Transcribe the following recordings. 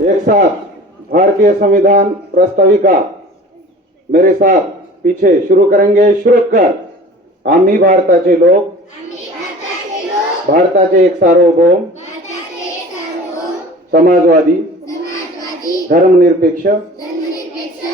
एक साथ भारतीय संविधान प्रस्ताविका। मेरे साथ पीछे शुरू करेंगे शुरू कर। आम्ही भारताचे लोक। भारताचे एक सार्वभौम। समाजवादी। धर्मनिरपेक्ष।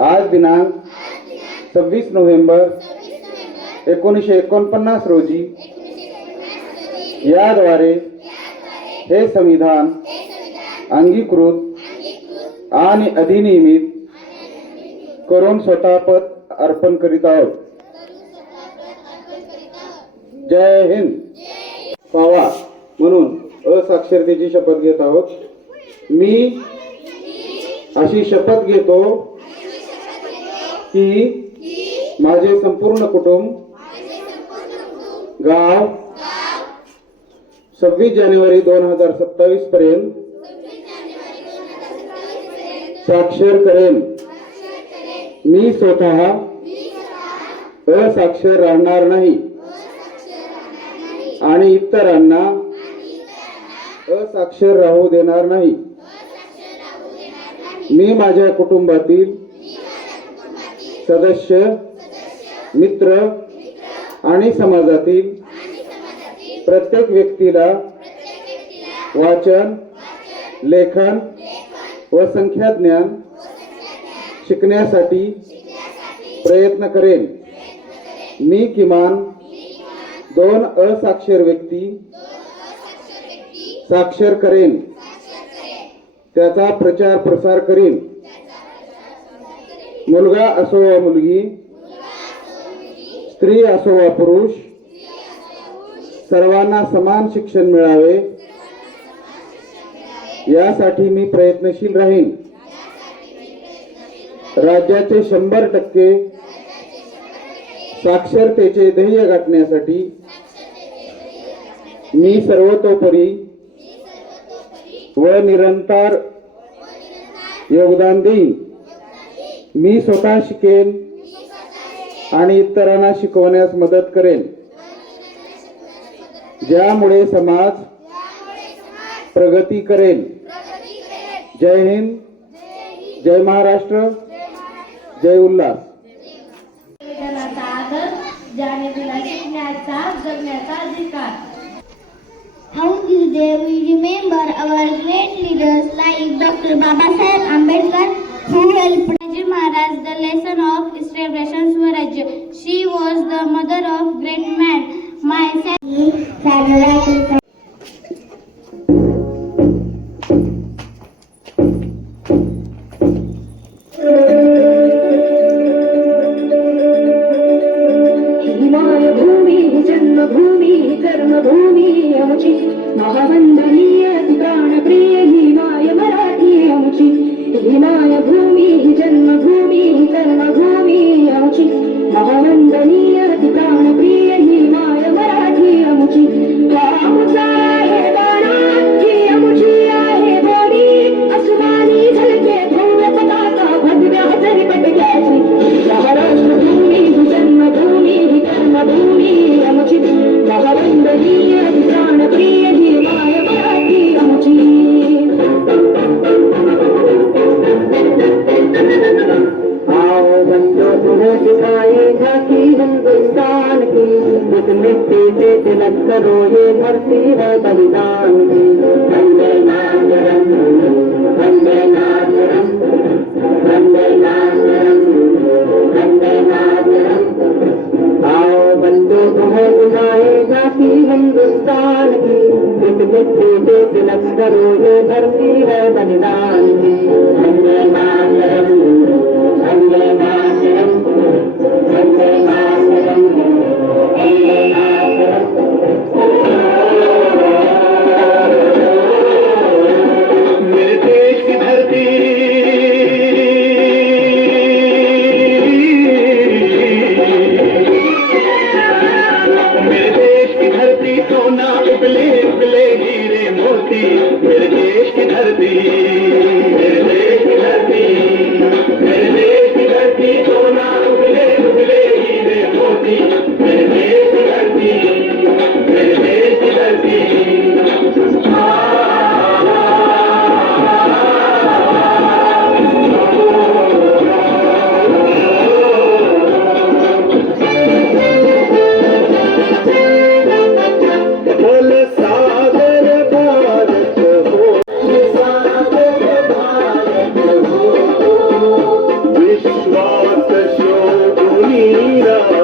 आज दिनांक सव्वीस नोव्हेंबर एकोणीसशे एकोणपन्नास रोजी याद्वारे हे संविधान अंगीकृत आणि अधिनियमित करून स्वतः पद अर्पण करीत आहोत. जय हिंद. पावा म्हणून असाक्षरतेची शपथ घेत आहोत. मी अशी शपथ घेतो की माझे संपूर्ण कुटुंब गाव सव्वीस जानेवारी दोन हजार सत्तावीस पर्यंत साक्षर करेन. मी स्वतः असाक्षर राहणार नाही. आणि इतरांना असाक्षर राहू देणार नाही. मी माझ्या कुटुंबातील सदस्य मित्र आणि समाजातील प्रत्येक व्यक्तीला वाचन लेखन व संख्याज्ञान शिकण्यासाठी प्रयत्न करेन. मी किमान दोन असाक्षर व्यक्ती साक्षर करेन. त्याचा प्रचार प्रसार करेन. मुलगा असो वा मुलगी. स्त्री असो वा पुरुष. सर्वांना समान शिक्षण मिळावे. यासाठी मी प्रयत्नशील राहीन. राज्याचे शंभर टक्के साक्षरतेचे ध्येय गाठण्यासाठी मी सर्वतोपरी व निरंतर योगदान देईन. मी स्वतः शिकेन आणि इतरांना शिकवण्यास मदत करेन. ज्यामुळे समाज प्रगती करेल. जय हिंद. जय महाराष्ट्र. जय उल्हास. जनाचा आदर ज्याने दिला शिकण्याचा जगण्याचा अधिकार. How day we remember our great leaders like Dr. Babasaheb Ambedkar इस मिट्टी से तिलक करो ये धरती है बलिदान वंदे मातरम वंदे मातरम वंदे मातरम वंदे मातरम आओ बंदो तुम्हें बुलाए जाती हिंदुस्तान की। इस मिट्टी से तिलक करो ये धरती है बलिदान நபி विश्वास शोभुनी रहो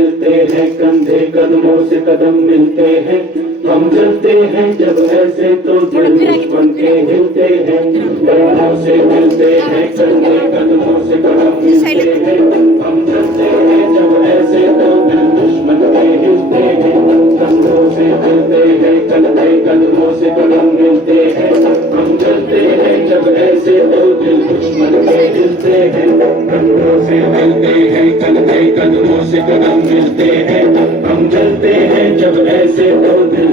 मिलते हैं कंधे कदमों से कदम मिलते हैं। हम चलते हैं जब ऐसे तो दिल दुश्मन के हिलते हैं। कंधों से मिलते हैं कंधे कदमों से कदम मिलते हैं। हम चलते हैं जब ऐसे तो दिल दुश्मन के हिलते हैं। कंधों से मिलते हैं, कंधे कदमों से कदम मिलते हैं। चलते हैं जब ऐसे तो दिल दुश्मन के हिलते हैं। कंधों से मिलते हैं कंधे कदमों से कदम मिलते हैं। हम चलते हैं जब ऐसे तो दिल